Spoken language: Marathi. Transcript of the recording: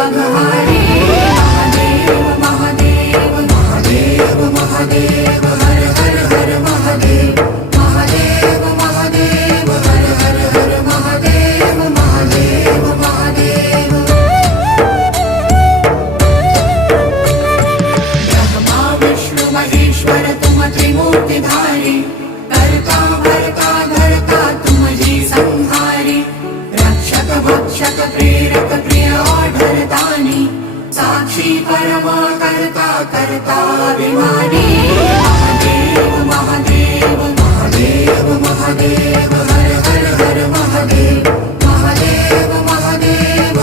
अघहारी महादेव महादेव महादेव महादेव हर हर हर महादेव महादेव महादेव हर हर हर महादेव महादेव महादेव ब्रह्मा विष्णु महेश्वर तुम त्रिमूर्तिधारी करता भरता धरता तुम जी संहारी रक्षक भक्षक प्रेरक प्रिय आढरतानी साक्षी परमा करता करता अभिमानी महादेव महादेव महादेव महादेव हर हर हर महादेव